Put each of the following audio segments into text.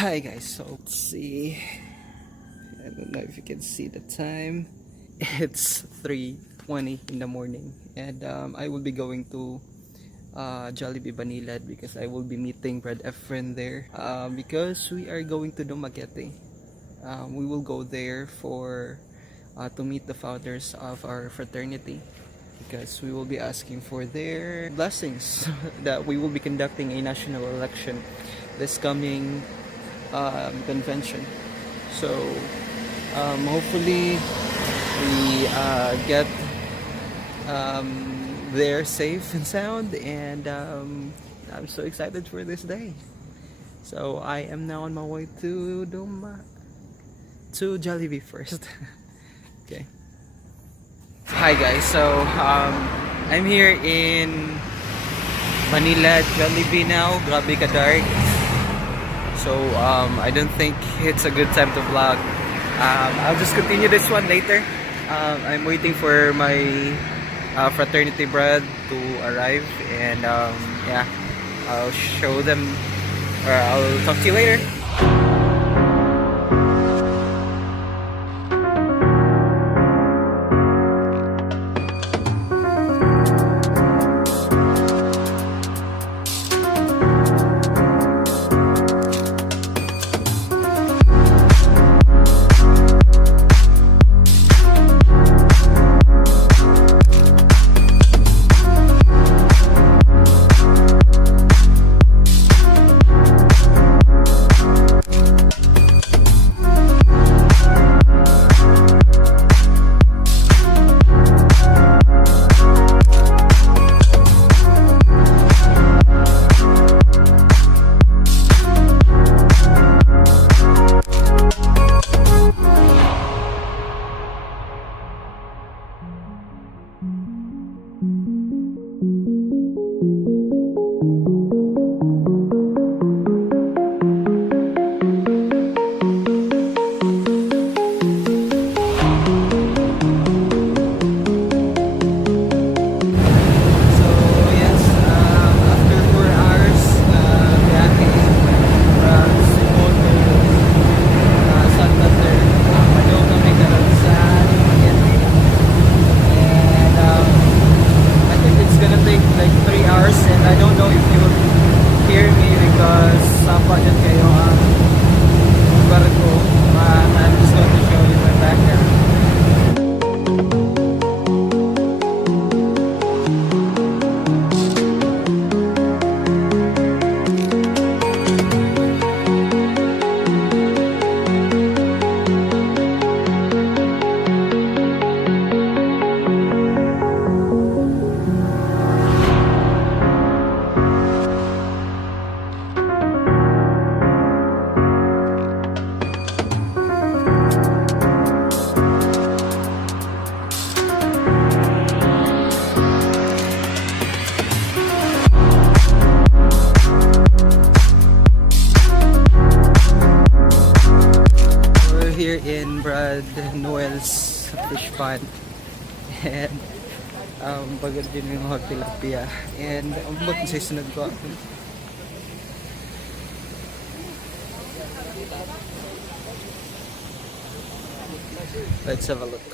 Hi guys, so let's see. I don't know if you can see the time. It's 3:20 in the morning, and I will be going to Jollibee Banilad because I will be meeting Brad Efren there. Because we are going to Dumaguete. We will go there for to meet the founders of our fraternity because we will be asking for their blessings that we will be conducting a national election this coming convention. So hopefully we get there safe and sound, and I'm so excited for this day. So I am now on my way to Jollibee first. Okay. Hi guys, so I'm here in Manila Jollibee now. Grabe ka dark. So I don't think it's a good time to vlog. I'll just continue this one later. I'm waiting for my fraternity brad to arrive, and yeah, I'll show them, or I'll talk to you later. In Brad Noel's fishpond, and pagod din yung mga tilapia, and ambot sa sunod ko. Let's have a look.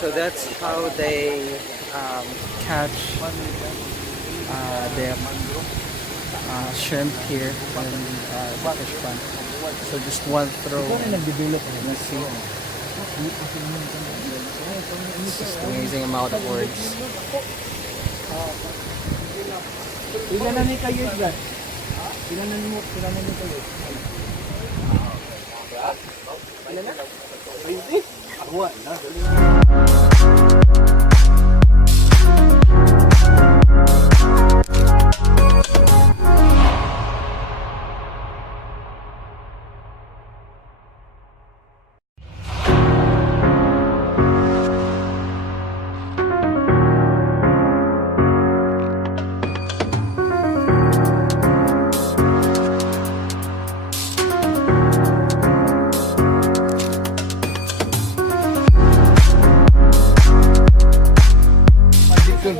So that's how they catch the shrimp here on the fish pond. So just one throw. You see, it's just amazing amount of words. Ilan na ni kayo dyan? Ilan na ni kayo? Ilan na? 20? Awa na.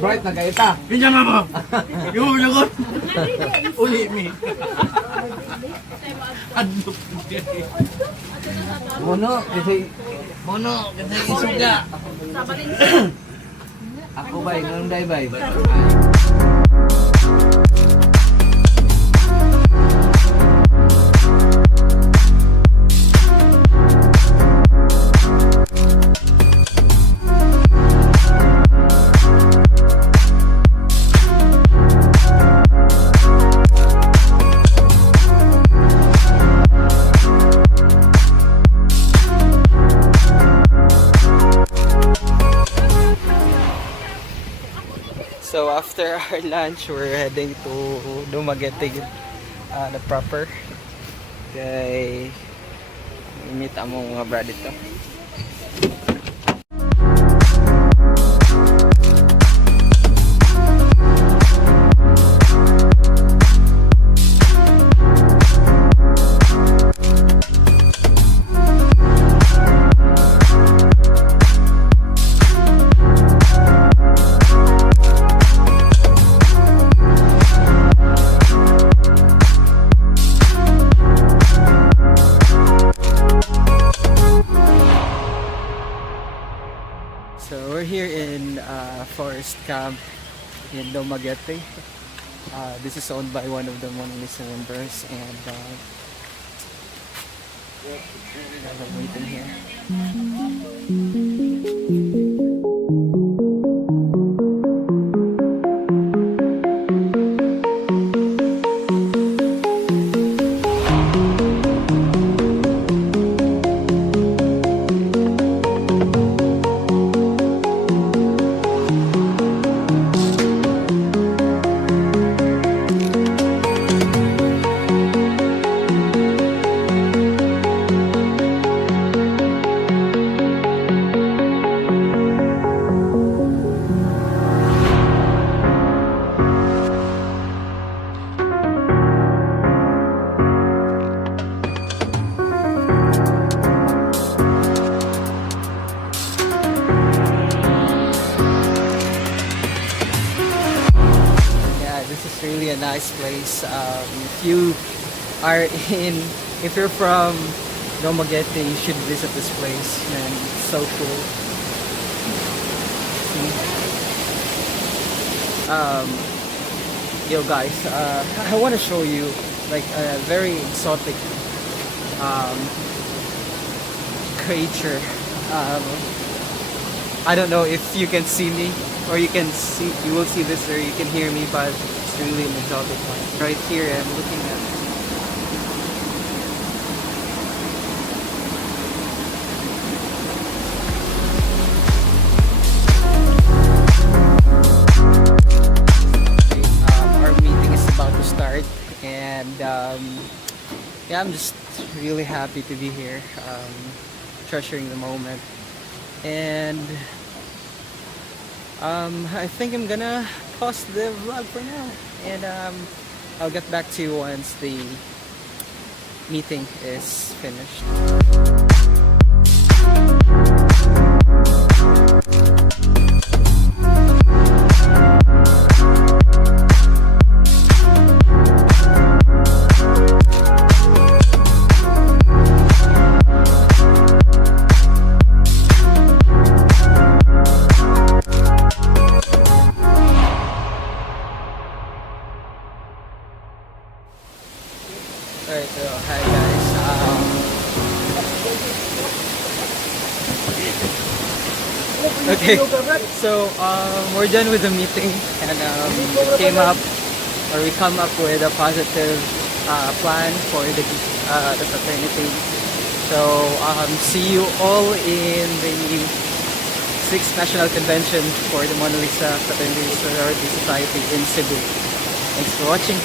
Bright na kaita. Pinjam mo. Yung lagot. Uli mi. Adlok. Mono kasi isuga. Ako bay, nang day bay. So after our lunch, we're heading to Dumaguete, the proper. Kay meet among mga brad dito. So we're here in forest camp in Dumaguete. This is owned by one of the MonaLisa members, and I'm waiting here. Really a nice place. If you're from Dumaguete, you should visit this place, and it's so cool. Yo guys, I want to show you like a very exotic creature. I don't know if you can see me, or you will see this, or you can hear me, but it's really an exotic one. Right here I'm looking at. Our meeting is about to start, and yeah, I'm just really happy to be here, treasuring the moment. And I think I'm gonna pause the vlog for now, and I'll get back to you once the meeting is finished. Alright, so hi guys. Okay, so we're done with the meeting, and we come up with a positive plan for the fraternity. So see you all in the 6th National Convention for the MonaLisa Fraternity Sorority Society in Cebu. Thanks for watching.